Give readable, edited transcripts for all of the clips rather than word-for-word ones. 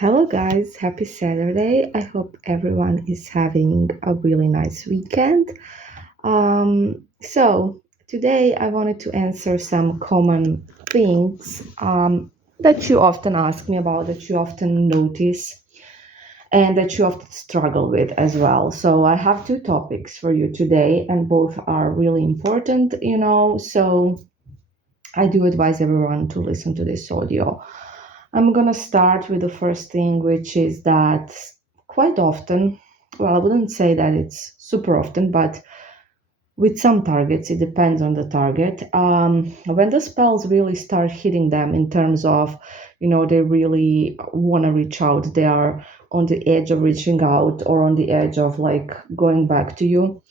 Hello, guys. Happy Saturday. I hope everyone is having a really nice weekend. So, today I wanted to answer some common things that you often ask me about, that you often notice, and that you often struggle with as well. So, I have two topics for you today, and both are really important. So, I do advise everyone to listen to this audio. I'm gonna start with the first thing, which is that quite often, well, I wouldn't say that it's super often, but with some targets, it depends on the target. When the spells really start hitting them in terms of, they really want to reach out, they are on the edge of reaching out or on the edge of like going back to you.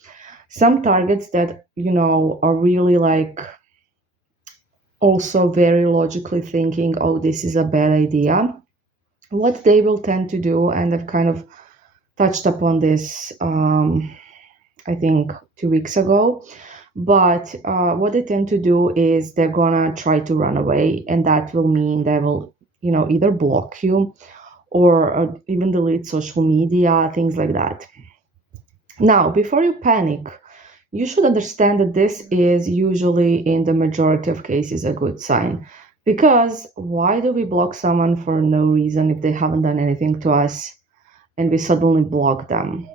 Some targets that, are really like also very logically thinking, oh, this is a bad idea. What they will tend to do, and I've kind of touched upon this, I think 2 weeks ago, but what they tend to do is they're gonna try to run away, and that will mean they will, either block you or even delete social media, things like that. Now, before you panic, you should understand that this is usually, in the majority of cases, a good sign. Because why do we block someone for no reason if they haven't done anything to us and we suddenly block them?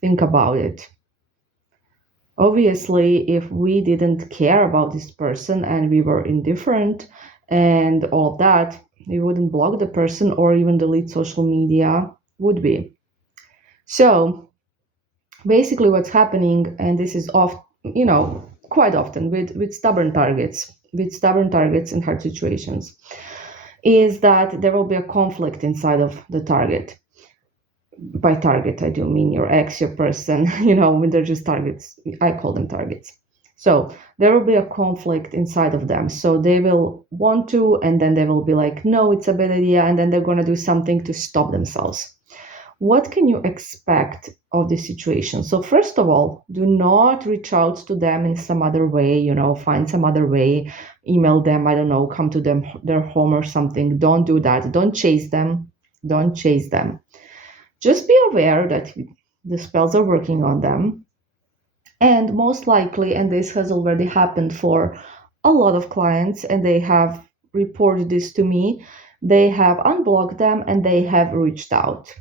Think about it. Obviously, if we didn't care about this person and we were indifferent and all of that, we wouldn't block the person or even delete social media, would we? So, basically what's happening, and this is quite often with stubborn targets in hard situations, is that there will be a conflict inside of the target. By target, I do mean your ex, your person. When they're just targets, I call them targets. So there will be a conflict inside of them, so they will want to, and then they will be like, no, it's a bad idea, and then they're going to do something to stop themselves. What can you expect of this situation? So, first of all, do not reach out to them in some other way, find some other way, email them, I don't know, come to them, their home or something. Don't do that. Don't chase them. Don't chase them. Just be aware that the spells are working on them. And most likely, and this has already happened for a lot of clients, and they have reported this to me, they have unblocked them and they have reached out.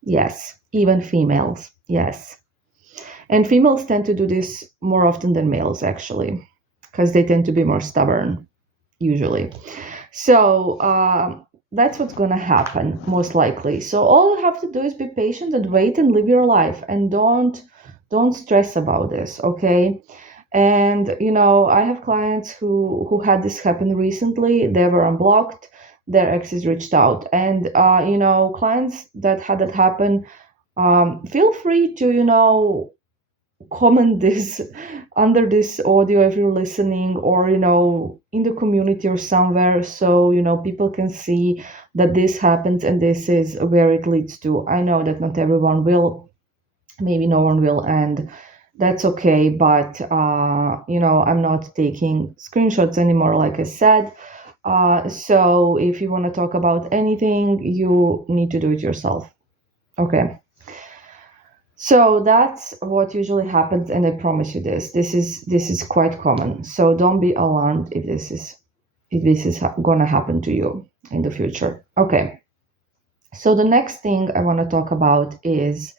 Yes, even females. Yes. And females tend to do this more often than males, actually, because they tend to be more stubborn, usually. So that's what's going to happen, most likely. So all you have to do is be patient and wait and live your life, and don't stress about this, okay? And I have clients who had this happen recently. They were unblocked, their exes reached out, and clients that had that happen, feel free to comment this under this audio if you're listening, or in the community or somewhere, so people can see that this happens and this is where it leads to. I know that not everyone will, maybe no one will, and that's okay, but I'm not taking screenshots anymore, like I said. So if you want to talk about anything, you need to do it yourself. Okay. So that's what usually happens, and I promise you this. This is quite common. So don't be alarmed if this is gonna happen to you in the future. Okay. So the next thing I want to talk about is,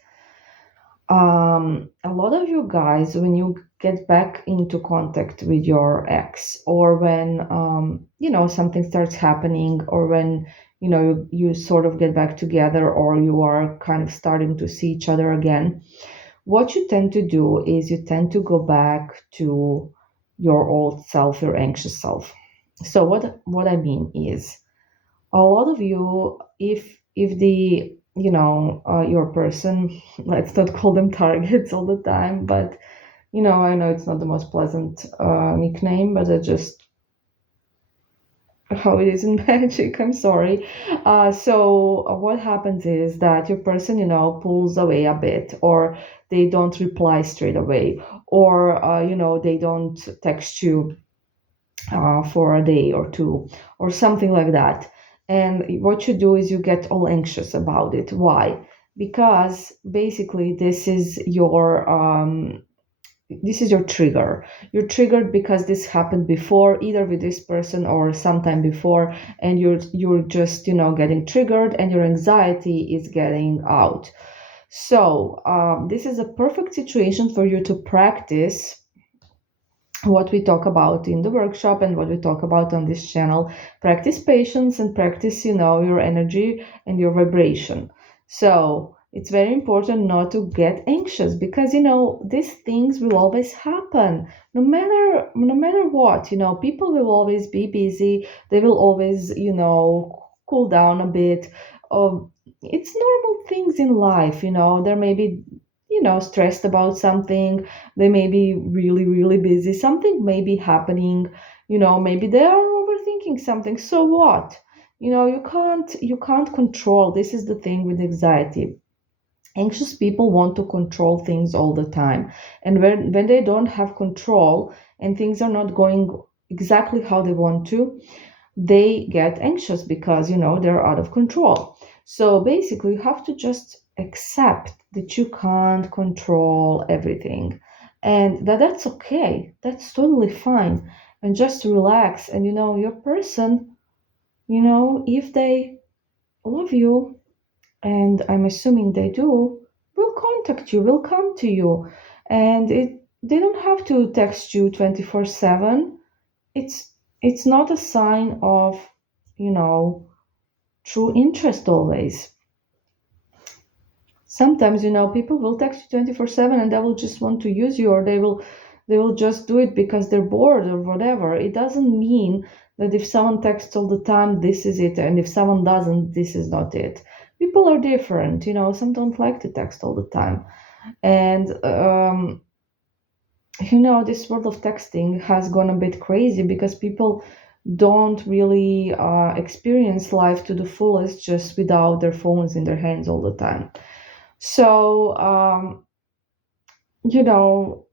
a lot of you guys, when you get back into contact with your ex, or when something starts happening, or when you sort of get back together, or you are kind of starting to see each other again, what you tend to do is you tend to go back to your old self, your anxious self. So what I mean is, a lot of you, if the your person, let's not call them targets all the time, but I know it's not the most pleasant nickname, but I just, how it is in magic, I'm sorry. So what happens is that your person pulls away a bit, or they don't reply straight away, or they don't text you for a day or two, or something like that. And what you do is you get all anxious about it. Why? Because basically this is your trigger. You're triggered because this happened before, either with this person or sometime before, and you're just getting triggered, and your anxiety is getting out. So this is a perfect situation for you to practice what we talk about in the workshop and what we talk about on this channel. Practice patience and practice your energy and your vibration. So it's very important not to get anxious, because these things will always happen, no matter what. People will always be busy. They will always cool down a bit. It's normal things in life. There may be stressed about something. They may be really, really busy. Something may be happening. Maybe they are overthinking something. So what? You can't control. This is the thing with anxiety. Anxious people want to control things all the time. And when they don't have control and things are not going exactly how they want to, they get anxious because they're out of control. So basically you have to just accept that you can't control everything, and that's okay. That's totally fine. And just relax. And your person, if they love you, and I'm assuming they do, will contact you, will come to you. And they don't have to text you 24/7. It's not a sign of you know true interest always. Sometimes people will text you 24/7, and they will just want to use you, or they will just do it because they're bored or whatever. It doesn't mean that if someone texts all the time, this is it, and if someone doesn't, this is not it. People are different. Some don't like to text all the time. And this world of texting has gone a bit crazy because people don't really experience life to the fullest just without their phones in their hands all the time. So, you know,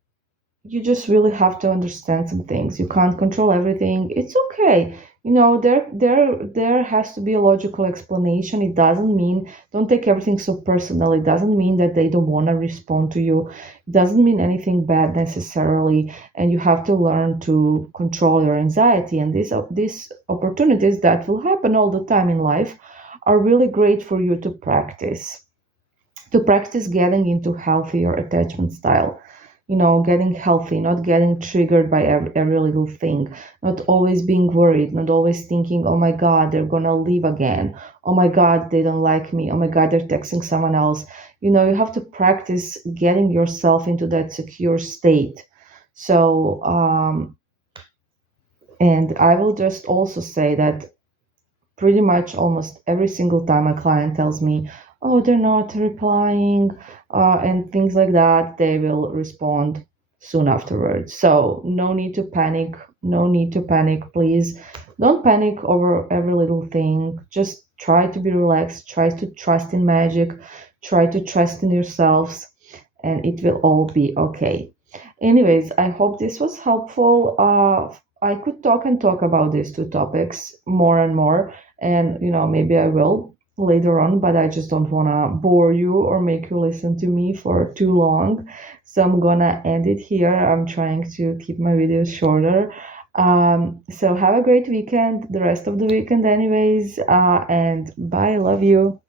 you just really have to understand some things. You can't control everything. It's okay. There has to be a logical explanation. It doesn't mean, don't take everything so personal. It doesn't mean that they don't want to respond to you. It doesn't mean anything bad necessarily. And you have to learn to control your anxiety. And these opportunities that will happen all the time in life are really great for you to practice getting into healthier attachment style. Getting healthy, not getting triggered by every little thing, not always being worried, not always thinking, oh my God, they're gonna leave again. Oh my God, they don't like me. Oh my God, they're texting someone else. You have to practice getting yourself into that secure state. So, and I will just also say that pretty much almost every single time a client tells me, oh, they're not replying, and things like that, they will respond soon afterwards. So no need to panic. No need to panic, please. Don't panic over every little thing. Just try to be relaxed. Try to trust in magic. Try to trust in yourselves, and it will all be okay. Anyways, I hope this was helpful. I could talk and talk about these two topics more and more, and maybe I will later on, but I just don't want to bore you or make you listen to me for too long. So I'm gonna end it here. I'm trying to keep my videos shorter. So have a great weekend, the rest of the weekend anyways, and bye. Love you.